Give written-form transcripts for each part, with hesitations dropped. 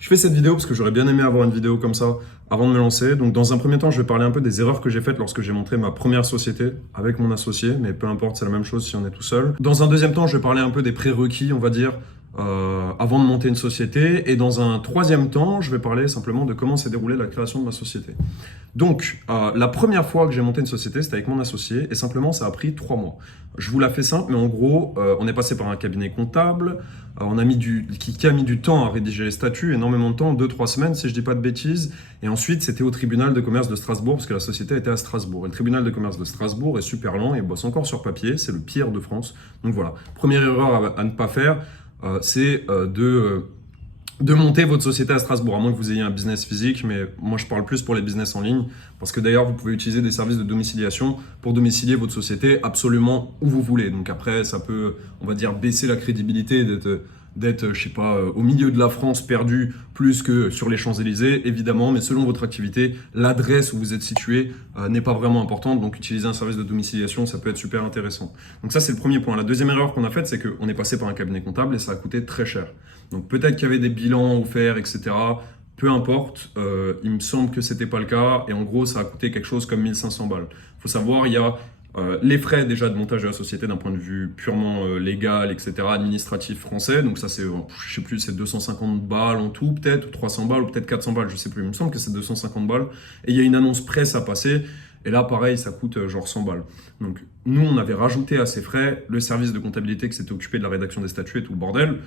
Je fais cette vidéo parce que j'aurais bien aimé avoir une vidéo comme ça avant de me lancer. Donc dans un premier temps, je vais parler un peu des erreurs que j'ai faites lorsque j'ai monté ma première société avec mon associé, mais peu importe, c'est la même chose si on est tout seul. Dans un deuxième temps, je vais parler un peu des prérequis, on va dire, avant de monter une société. Et dans un troisième temps, je vais parler simplement de comment s'est déroulée la création de ma société. Donc, la première fois que j'ai monté une société, c'était avec mon associé, et simplement, ça a pris 3 mois. Je vous la fais simple, mais en gros, on est passé par un cabinet comptable, on a mis qui a mis du temps à rédiger les statuts, énormément de temps, 2-3 semaines, si je dis pas de bêtises, et ensuite, c'était au tribunal de commerce de Strasbourg, parce que la société était à Strasbourg. Et le tribunal de commerce de Strasbourg est super lent, et bosse encore sur papier, c'est le pire de France. Donc voilà, première erreur à ne pas faire, c'est de monter votre société à Strasbourg, à moins que vous ayez un business physique, mais moi je parle plus pour les business en ligne, parce que d'ailleurs vous pouvez utiliser des services de domiciliation pour domicilier votre société absolument où vous voulez. Donc après ça peut, on va dire, baisser la crédibilité d'être, je sais pas, au milieu de la France perdu plus que sur les Champs-Élysées, évidemment, mais selon votre activité, l'adresse où vous êtes situé n'est pas vraiment importante, donc utiliser un service de domiciliation, ça peut être super intéressant. Donc ça, c'est le premier point. La deuxième erreur qu'on a faite, c'est qu'on est passé par un cabinet comptable et ça a coûté très cher. Donc peut-être qu'il y avait des bilans offerts, etc. Peu importe, il me semble que c'était pas le cas, et en gros, ça a coûté quelque chose comme 1500 balles. Il faut savoir, il y a les frais déjà de montage de la société d'un point de vue purement légal, etc., administratif français. Donc ça c'est, je sais plus, c'est 250 balles en tout peut-être, ou 300 balles, ou peut-être 400 balles, je sais plus. Il me semble que c'est 250 balles. Et il y a une annonce presse à passer. Et là, pareil, ça coûte genre 100 balles. Donc nous, on avait rajouté à ces frais le service de comptabilité qui s'était occupé de la rédaction des statuts et tout le bordel.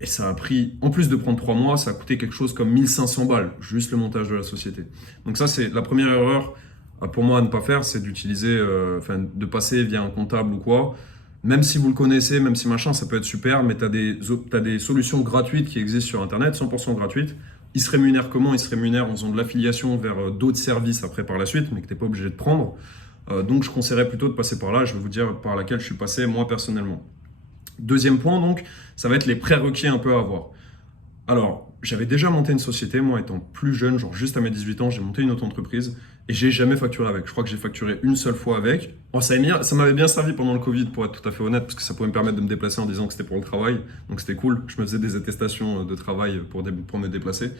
Et ça a pris, en plus de prendre 3 mois, ça a coûté quelque chose comme 1500 balles, juste le montage de la société. Donc ça, c'est la première erreur pour moi à ne pas faire, c'est d'utiliser, de passer via un comptable ou quoi. Même si vous le connaissez, même si machin, ça peut être super, mais tu as des solutions gratuites qui existent sur Internet, 100% gratuites. Ils se rémunèrent comment? Ils se rémunèrent en faisant de l'affiliation vers d'autres services après par la suite, mais que tu n'es pas obligé de prendre. Donc je conseillerais plutôt de passer par là. Je vais vous dire par laquelle je suis passé moi personnellement. Deuxième point, donc, ça va être les prérequis un peu à avoir. Alors, j'avais déjà monté une société, moi étant plus jeune, genre juste à mes 18 ans, j'ai monté une autre entreprise et j'ai jamais facturé avec. Je crois que j'ai facturé une seule fois avec. Bon, ça m'avait bien servi pendant le Covid, pour être tout à fait honnête, parce que ça pouvait me permettre de me déplacer en disant que c'était pour le travail. Donc c'était cool. Je me faisais des attestations de travail pour me déplacer.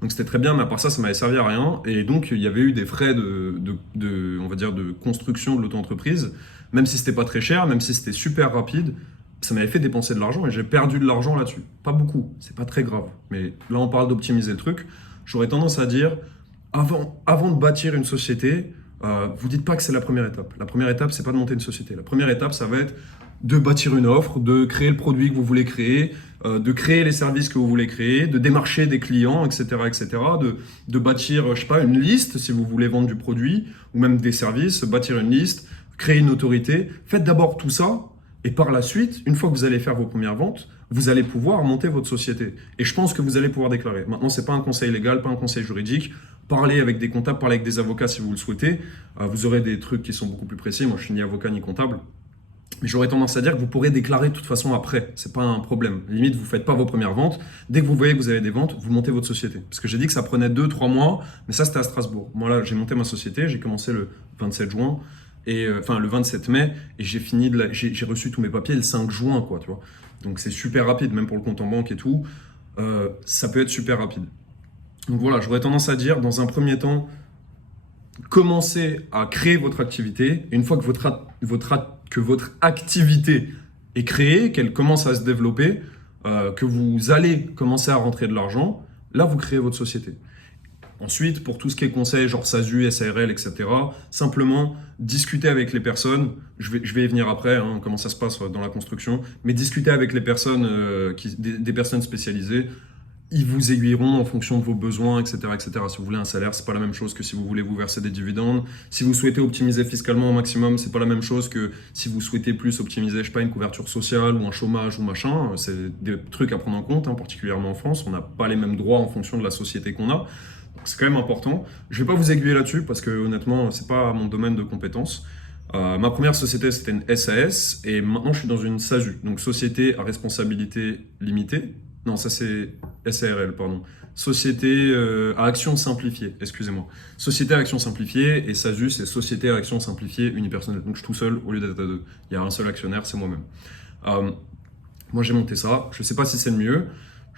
Donc c'était très bien, mais à part ça, ça m'avait servi à rien. Et donc il y avait eu des frais on va dire, de construction de l'auto-entreprise, même si c'était pas très cher, même si c'était super rapide. Ça m'avait fait dépenser de l'argent et j'ai perdu de l'argent là-dessus. Pas beaucoup, c'est pas très grave. Mais là, on parle d'optimiser le truc. J'aurais tendance à dire, avant de bâtir une société, vous dites pas que c'est la première étape. La première étape, c'est pas de monter une société. La première étape, ça va être de bâtir une offre, de créer le produit que vous voulez créer, de créer les services que vous voulez créer, de démarcher des clients, etc., etc., de bâtir, je sais pas, une liste si vous voulez vendre du produit ou même des services, bâtir une liste, créer une autorité. Faites d'abord tout ça. Et par la suite, une fois que vous allez faire vos premières ventes, vous allez pouvoir monter votre société. Et je pense que vous allez pouvoir déclarer. Maintenant, ce n'est pas un conseil légal, pas un conseil juridique. Parlez avec des comptables, parlez avec des avocats si vous le souhaitez. Vous aurez des trucs qui sont beaucoup plus précis. Moi, je suis ni avocat ni comptable. Mais j'aurais tendance à dire que vous pourrez déclarer de toute façon après. Ce n'est pas un problème. Limite, vous ne faites pas vos premières ventes. Dès que vous voyez que vous avez des ventes, vous montez votre société. Parce que j'ai dit que ça prenait 2-3 mois, mais ça, c'était à Strasbourg. Moi, là, j'ai monté ma société. J'ai commencé le 27 juin. Et le 27 mai, et j'ai reçu tous mes papiers le 5 juin, quoi, tu vois. Donc c'est super rapide, même pour le compte en banque et tout, ça peut être super rapide. Donc voilà, j'aurais tendance à dire, dans un premier temps, commencez à créer votre activité. Et une fois que votre activité est créée, qu'elle commence à se développer, que vous allez commencer à rentrer de l'argent, là, vous créez votre société. Ensuite, pour tout ce qui est conseil, genre SASU, SARL, etc., simplement discuter avec les personnes, je vais y venir après, hein, comment ça se passe dans la construction, mais discuter avec les personnes, des personnes spécialisées, ils vous aiguilleront en fonction de vos besoins, etc., etc. Si vous voulez un salaire, c'est pas la même chose que si vous voulez vous verser des dividendes. Si vous souhaitez optimiser fiscalement au maximum, c'est pas la même chose que si vous souhaitez plus optimiser, je sais pas, une couverture sociale ou un chômage ou machin. C'est des trucs à prendre en compte, hein, particulièrement en France. On n'a pas les mêmes droits en fonction de la société qu'on a. C'est quand même important. Je ne vais pas vous aiguiller là-dessus parce que honnêtement, ce n'est pas mon domaine de compétences. Ma première société, c'était une SAS et maintenant, je suis dans une SASU, donc Société à responsabilité limitée. Non, ça c'est SARL, pardon. Société à action simplifiée, excusez-moi. Société à action simplifiée et SASU, c'est Société à action simplifiée unipersonnelle. Donc je suis tout seul au lieu d'être à deux. Il y a un seul actionnaire, c'est moi-même. Moi, j'ai monté ça. Je ne sais pas si c'est le mieux.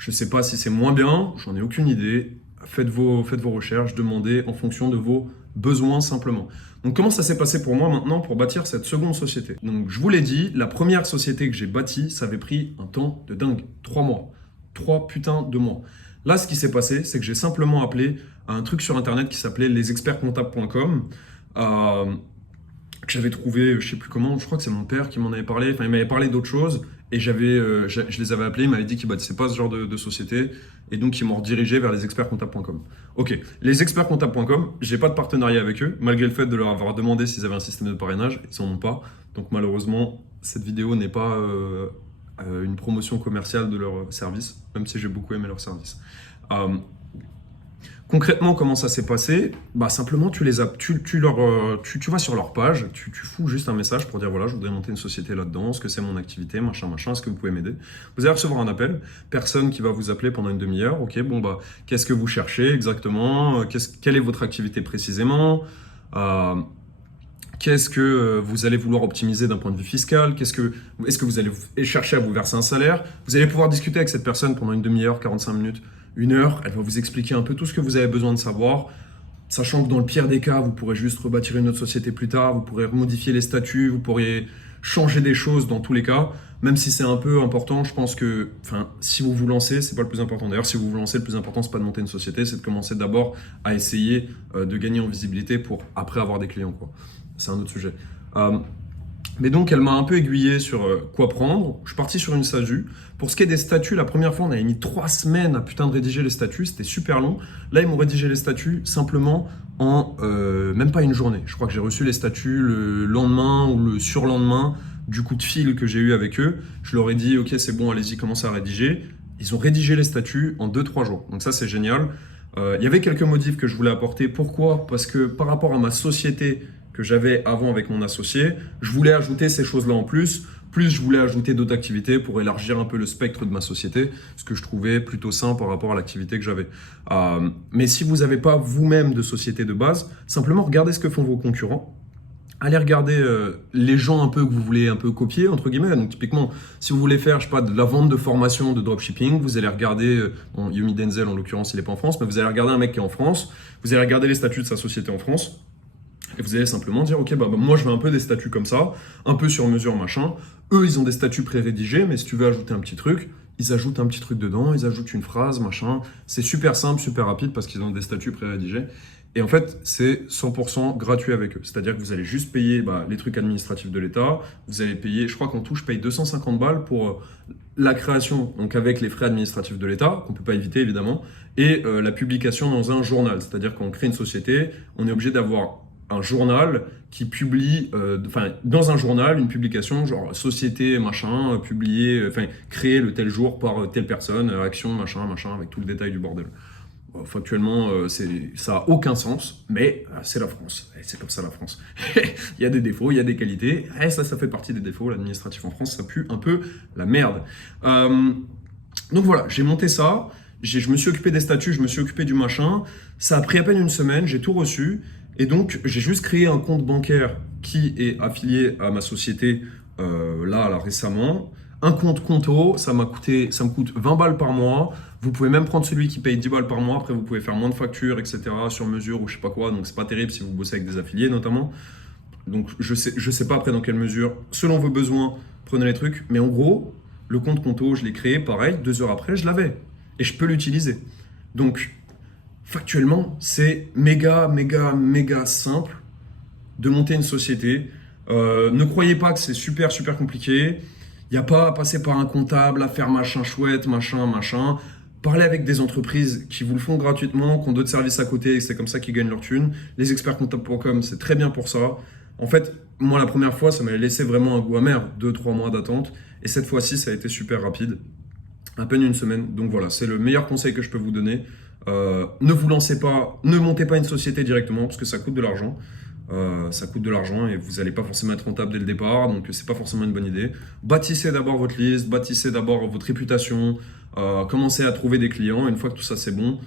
Je ne sais pas si c'est moins bien, j'en ai aucune idée. Faites vos recherches, demandez en fonction de vos besoins simplement. Donc comment ça s'est passé pour moi maintenant pour bâtir cette seconde société? Donc je vous l'ai dit, la première société que j'ai bâtie, ça avait pris un temps de dingue, 3 mois. 3 putains de mois. Là, ce qui s'est passé, c'est que j'ai simplement appelé à un truc sur internet qui s'appelait lesexpertcomptables.com. Que j'avais trouvé, je sais plus comment, je crois que c'est mon père qui m'en avait parlé, enfin il m'avait parlé d'autres choses, et je les avais appelés, il m'avait dit qu'il bâtissait pas ce genre de société, et donc ils m'ont redirigé vers lesexpertcomptables.com. Ok, lesexpertcomptables.com, j'ai pas de partenariat avec eux, malgré le fait de leur avoir demandé s'ils avaient un système de parrainage, ils en ont pas, donc malheureusement, cette vidéo n'est pas une promotion commerciale de leur service, même si j'ai beaucoup aimé leur service. Concrètement, comment ça s'est passé? Bah, simplement, tu vas sur leur page, tu fous juste un message pour dire voilà, je voudrais monter une société là-dedans, ce que c'est mon activité, machin, est-ce que vous pouvez m'aider? Vous allez recevoir un appel, personne qui va vous appeler pendant une demi-heure. Ok, bon, bah, qu'est-ce que vous cherchez exactement? Quelle est votre activité précisément? Qu'est-ce que vous allez vouloir optimiser d'un point de vue fiscal? Est-ce que vous allez chercher à vous verser un salaire? Vous allez pouvoir discuter avec cette personne pendant une demi-heure, 45 minutes, 1 heure. Elle va vous expliquer un peu tout ce que vous avez besoin de savoir, sachant que dans le pire des cas, vous pourrez juste rebâtir une autre société plus tard, vous pourrez modifier les statuts, vous pourriez changer des choses dans tous les cas. Même si c'est un peu important, je pense que si vous vous lancez, c'est pas le plus important. D'ailleurs, si vous vous lancez, le plus important, c'est pas de monter une société, c'est de commencer d'abord à essayer de gagner en visibilité pour après avoir des clients, quoi. C'est un autre sujet. Mais donc, elle m'a un peu aiguillé sur quoi prendre. Je suis parti sur une SASU. Pour ce qui est des statuts, la première fois, on avait mis 3 semaines à putain de rédiger les statuts. C'était super long. Là, ils m'ont rédigé les statuts simplement en même pas une journée. Je crois que j'ai reçu les statuts le lendemain ou le surlendemain du coup de fil que j'ai eu avec eux. Je leur ai dit, ok, c'est bon, allez-y, commencez à rédiger. Ils ont rédigé les statuts en 2-3 jours. Donc ça, c'est génial. Il y avait quelques modifs que je voulais apporter. Pourquoi? Parce que par rapport à ma société que j'avais avant avec mon associé, je voulais ajouter ces choses-là en plus je voulais ajouter d'autres activités pour élargir un peu le spectre de ma société, ce que je trouvais plutôt sain par rapport à l'activité que j'avais. Mais si vous n'avez pas vous-même de société de base, simplement regardez ce que font vos concurrents. Allez regarder les gens un peu que vous voulez un peu copier, entre guillemets. Donc typiquement, si vous voulez faire, je sais pas, de la vente de formation de dropshipping, vous allez regarder, Yumi Denzel en l'occurrence, il n'est pas en France, mais vous allez regarder un mec qui est en France, vous allez regarder les statuts de sa société en France, et vous allez simplement dire, ok, moi je veux un peu des statuts comme ça, un peu sur mesure, machin. Eux, ils ont des statuts pré-rédigés, mais si tu veux ajouter un petit truc, ils ajoutent un petit truc dedans, ils ajoutent une phrase, machin. C'est super simple, super rapide parce qu'ils ont des statuts pré-rédigés. Et en fait, c'est 100% gratuit avec eux. C'est-à-dire que vous allez juste payer les trucs administratifs de l'État. Vous allez payer, je crois qu'en tout, je paye 250 balles pour la création, donc avec les frais administratifs de l'État, qu'on ne peut pas éviter évidemment, et la publication dans un journal. C'est-à-dire qu'on crée une société, on est obligé d'avoir un journal qui publie, dans un journal, une publication genre société machin, créée le tel jour par telle personne, action machin, avec tout le détail du bordel. Factuellement, ça n'a aucun sens, mais c'est la France. Et c'est comme ça la France. Il y a des défauts, il y a des qualités. Et ça fait partie des défauts. L'administratif en France, ça pue un peu la merde. Donc voilà, j'ai monté ça. Je me suis occupé des statuts, je me suis occupé du machin. Ça a pris à peine une semaine, j'ai tout reçu. Et donc, j'ai juste créé un compte bancaire qui est affilié à ma société là récemment. Un compte Conto, ça me coûte 20 balles par mois. Vous pouvez même prendre celui qui paye 10 balles par mois. Après, vous pouvez faire moins de factures, etc. sur mesure ou je sais pas quoi. Donc, c'est pas terrible si vous bossez avec des affiliés notamment. Donc, je sais pas après dans quelle mesure. Selon vos besoins, prenez les trucs. Mais en gros, le compte Conto, je l'ai créé. Pareil, 2 heures après, je l'avais. Et je peux l'utiliser. Donc, factuellement, c'est méga simple de monter une société. Ne croyez pas que c'est super compliqué. Il n'y a pas à passer par un comptable, à faire machin chouette, machin. Parlez avec des entreprises qui vous le font gratuitement, qui ont d'autres services à côté et c'est comme ça qu'ils gagnent leur thune. Lesexpertcomptables.com, c'est très bien pour ça. En fait, moi, la première fois, ça m'avait laissé vraiment un goût amer, 2-3 mois d'attente. Et cette fois-ci, ça a été super rapide. À peine une semaine. Donc voilà, c'est le meilleur conseil que je peux vous donner. Ne vous lancez pas, ne montez pas une société directement parce que ça coûte de l'argent. Ça coûte de l'argent et vous n'allez pas forcément être rentable dès le départ, donc c'est pas forcément une bonne idée. Bâtissez d'abord votre liste, bâtissez d'abord votre réputation, commencez à trouver des clients. Une fois que tout ça c'est bon,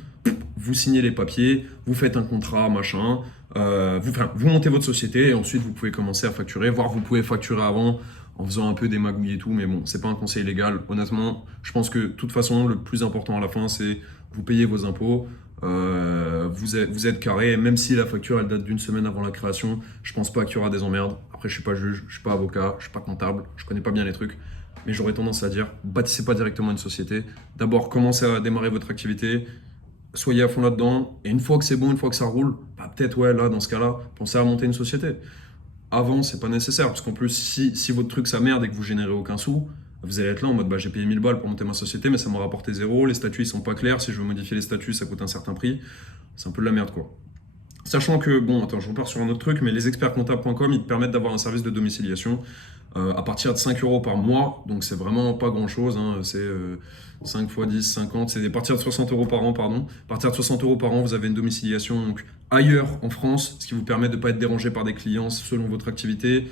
vous signez les papiers, vous faites un contrat, machin, vous montez votre société et ensuite vous pouvez commencer à facturer, voire vous pouvez facturer avant en faisant un peu des magouilles et tout, mais bon, c'est pas un conseil légal. Honnêtement, je pense que de toute façon, le plus important à la fin, c'est vous payez vos impôts, vous êtes carré, même si la facture elle date d'une semaine avant la création, je pense pas qu'il y aura des emmerdes. Après, je suis pas juge, je suis pas avocat, je suis pas comptable, je connais pas bien les trucs, mais j'aurais tendance à dire, bâtissez pas directement une société. D'abord, commencez à démarrer votre activité, soyez à fond là-dedans, et une fois que c'est bon, une fois que ça roule, bah peut-être, ouais, là, dans ce cas-là, pensez à monter une société. Avant, c'est pas nécessaire, parce qu'en plus, si votre truc ça merde et que vous générez aucun sou, vous allez être là en mode bah, j'ai payé 1000 balles pour monter ma société, mais ça m'a rapporté zéro, les statuts ils sont pas clairs, si je veux modifier les statuts, ça coûte un certain prix. C'est un peu de la merde quoi. Sachant que, bon, attends, je repars sur un autre truc, mais les expertcomptables.com, ils te permettent d'avoir un service de domiciliation à partir de 5 euros par mois, donc c'est vraiment pas grand chose, hein, c'est 5 x 10, 50, c'est à partir de 60 euros par an, pardon. À partir de 60 euros par an, vous avez une domiciliation donc, ailleurs en France, ce qui vous permet de ne pas être dérangé par des clients selon votre activité.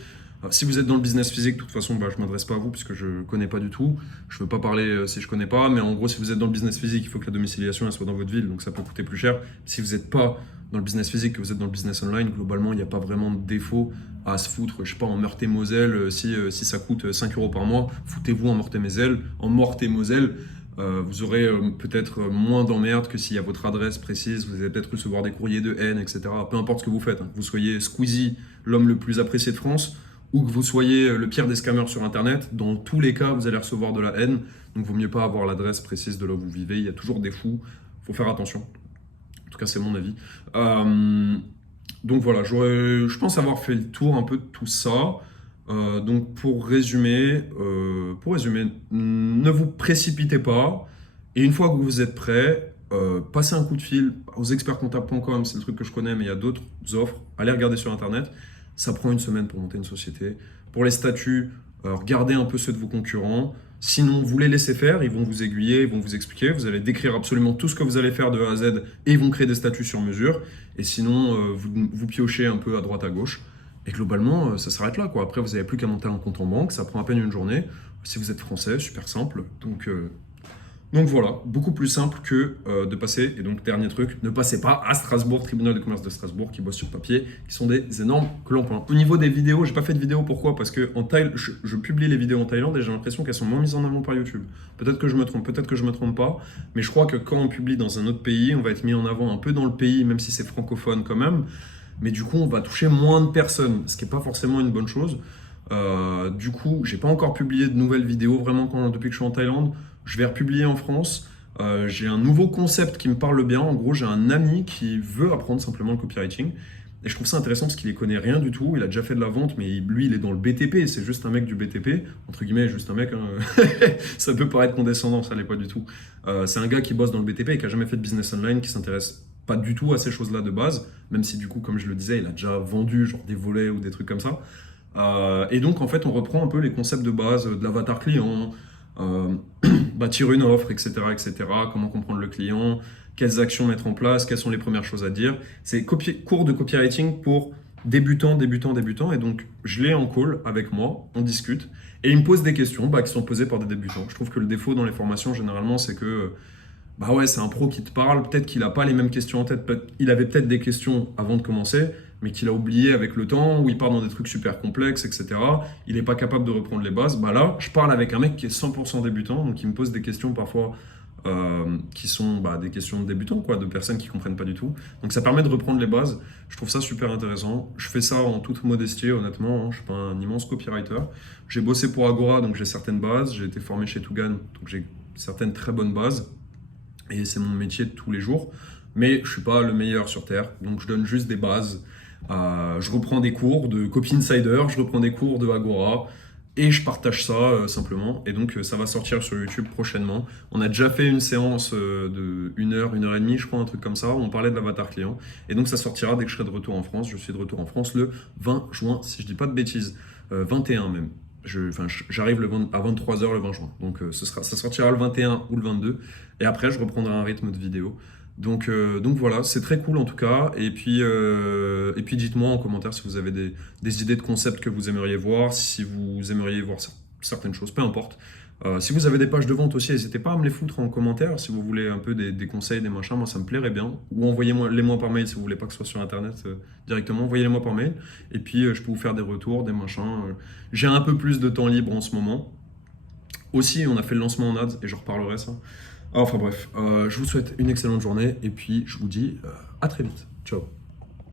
Si vous êtes dans le business physique, de toute façon, bah, je ne m'adresse pas à vous puisque je ne connais pas du tout. Je ne veux pas parler si je ne connais pas, mais en gros, si vous êtes dans le business physique, il faut que la domiciliation elle soit dans votre ville, donc ça peut coûter plus cher. Si vous n'êtes pas dans le business physique, que vous êtes dans le business online, globalement, il n'y a pas vraiment de défaut à se foutre, je sais pas, en Meurthe-et-Moselle, si ça coûte 5 euros par mois, foutez-vous en Meurthe-et-Moselle, vous aurez peut-être moins d'emmerdes que s'il y a votre adresse précise, vous allez peut-être recevoir des courriers de haine, etc. Peu importe ce que vous faites, hein. Que vous soyez Squeezie, l'homme le plus apprécié de France, ou que vous soyez le pire des scammers sur Internet, dans tous les cas, vous allez recevoir de la haine, donc vaut mieux pas avoir l'adresse précise de là où vous vivez, il y a toujours des fous, faut faire attention. En tout cas, c'est mon avis. Donc voilà, je pense avoir fait le tour un peu de tout ça. Donc pour résumer, ne vous précipitez pas. Et une fois que vous êtes prêt, passez un coup de fil aux expertcomptables.com, c'est le truc que je connais, mais il y a d'autres offres. Allez regarder sur Internet. Ça prend une semaine pour monter une société. Pour les statuts, regardez un peu ceux de vos concurrents. Sinon, vous les laissez faire, ils vont vous aiguiller, ils vont vous expliquer. Vous allez décrire absolument tout ce que vous allez faire de A à Z et ils vont créer des statuts sur mesure. Et sinon, vous piochez un peu à droite à gauche. Et globalement, ça s'arrête là, quoi. Après, vous n'avez plus qu'à monter un compte en banque. Ça prend à peine une journée. Si vous êtes français, super simple. Donc voilà, beaucoup plus simple que de passer, et donc dernier truc, ne passez pas à Strasbourg, tribunal de commerce de Strasbourg, qui bosse sur papier, qui sont des énormes clampins. Au niveau des vidéos, j'ai pas fait de vidéo, pourquoi? Parce que je publie les vidéos en Thaïlande et j'ai l'impression qu'elles sont moins mises en avant par YouTube. Peut-être que je me trompe, peut-être que je me trompe pas, mais je crois que quand on publie dans un autre pays, on va être mis en avant un peu dans le pays, même si c'est francophone quand même, mais du coup on va toucher moins de personnes, ce qui n'est pas forcément une bonne chose. Du coup, j'ai pas encore publié de nouvelles vidéos vraiment depuis que je suis en Thaïlande. Je vais republier en France. J'ai un nouveau concept qui me parle bien. En gros, j'ai un ami qui veut apprendre simplement le copywriting. Et je trouve ça intéressant parce qu'il ne connaît rien du tout. Il a déjà fait de la vente, mais lui, il est dans le BTP. C'est juste un mec du BTP. Entre guillemets, juste un mec. Hein. Ça peut paraître condescendant, ça l'est pas du tout. C'est un gars qui bosse dans le BTP et qui a jamais fait de business online, qui s'intéresse pas du tout à ces choses-là de base. Même si du coup, comme je le disais, il a déjà vendu genre des volets ou des trucs comme ça. Et donc, en fait, on reprend un peu les concepts de base de l'avatar client, bâtir une offre, etc., comment comprendre le client, quelles actions mettre en place, quelles sont les premières choses à dire. C'est cours de copywriting pour débutants. Et donc, je l'ai en call avec moi, on discute, et il me pose des questions qui sont posées par des débutants. Je trouve que le défaut dans les formations, généralement, c'est que bah ouais, c'est un pro qui te parle, peut-être qu'il n'a pas les mêmes questions en tête, il avait peut-être des questions avant de commencer, mais qu'il a oublié avec le temps, où il part dans des trucs super complexes, etc. Il n'est pas capable de reprendre les bases. Bah là, je parle avec un mec qui est 100% débutant, donc il me pose des questions parfois qui sont des questions de débutants, quoi, de personnes qui ne comprennent pas du tout. Donc ça permet de reprendre les bases. Je trouve ça super intéressant. Je fais ça en toute modestie, honnêtement. Hein. Je ne suis pas un immense copywriter. J'ai bossé pour Agora, donc j'ai certaines bases. J'ai été formé chez Tugan, donc j'ai certaines très bonnes bases. Et c'est mon métier de tous les jours. Mais je ne suis pas le meilleur sur Terre, donc je donne juste des bases. Je reprends des cours de Copy Insider, je reprends des cours de Agora et je partage ça simplement. Et donc ça va sortir sur YouTube prochainement. On a déjà fait une séance de 1 heure et demie, je crois, un truc comme ça. Où on parlait de l'avatar client. Et donc ça sortira dès que je serai de retour en France. Je suis de retour en France le 20 juin, si je dis pas de bêtises. 21 même. J'arrive à 23h le 20 juin. Donc ça sortira le 21 ou le 22. Et après, je reprendrai un rythme de vidéo. Donc voilà, c'est très cool en tout cas. Et puis dites-moi en commentaire si vous avez des idées de concepts que vous aimeriez voir, si vous aimeriez voir certaines choses, peu importe. Si vous avez des pages de vente aussi, n'hésitez pas à me les foutre en commentaire si vous voulez un peu des conseils, des machins, moi ça me plairait bien. Ou envoyez-les-moi par mail si vous voulez pas que ce soit sur internet directement, envoyez-les-moi par mail. Et puis je peux vous faire des retours, des machins. J'ai un peu plus de temps libre en ce moment. Aussi, on a fait le lancement en ads et je reparlerai ça. Enfin bref, je vous souhaite une excellente journée et puis je vous dis à très vite. Ciao.